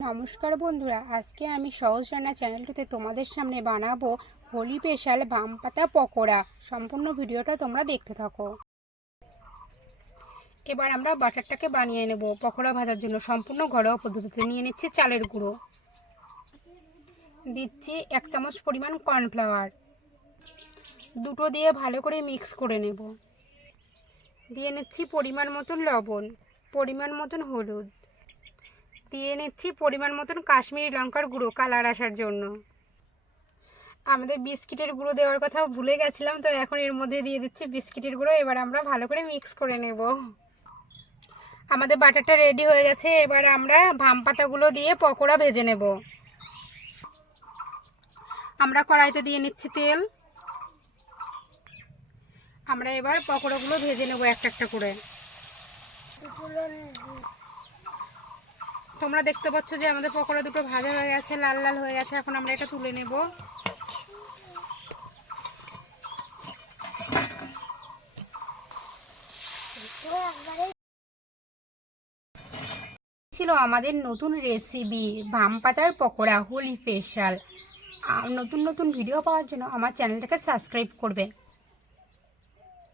নমস্কার বন্ধুরা, আজকে আমি সহজ রান্না চ্যানেলটিতে তোমাদের সামনে বানাবো হোলি স্পেশাল বাম পাতা পকোড়া। সম্পূর্ণ ভিডিওটা তোমরা দেখতে থাকো। এবার আমরা বাটারটাকে বানিয়ে নেব পকোড়া ভাজার জন্য। সম্পূর্ণ ঘরোয়া পদ্ধতিতে নিয়ে নিচ্ছি চালের গুঁড়ো, দিচ্ছি 1 চামচ পরিমাণ কর্নফ্লাওয়ার, দুটো দিয়ে ভালো করে মিক্স করে নেব। দিয়ে নিচ্ছি পরিমাণ মতন লবণ, পরিমাণ মতন হলুদ, দিয়ে নিচ্ছি পরিমাণ মতন কাশ্মীরি লঙ্কার গুঁড়ো কালার আসার জন্য। আমাদের বিস্কিটের গুঁড়ো দেওয়ার কথাও ভুলে গেছিলাম, তো এখন এর মধ্যে দিয়ে দিচ্ছি বিস্কিটের গুঁড়ো। এবার আমরা ভালো করে মিক্স করে নেব। আমাদের বাটারটা রেডি হয়ে গেছে। এবার আমরা বাম পাতাগুলো দিয়ে পকোড়া ভেজে নেব। আমরা কড়াইতে দিয়ে নিচ্ছি তেল। আমরা এবার পকোড়াগুলো ভেজে নেব একটা একটা করে। তোমরা দেখতে পাচ্ছ যে আমাদের পকোড়া দুটো ভাজা হয়ে গেছে, লাল লাল হয়ে গেছে। এখন আমরা এটা তুলে নেব। ছিল আমাদের নতুন রেসিপি বাম পাতার পকোড়া হোলি স্পেশাল। নতুন নতুন ভিডিও পাওয়ার জন্য আমার চ্যানেলটাকে সাবস্ক্রাইব করবে।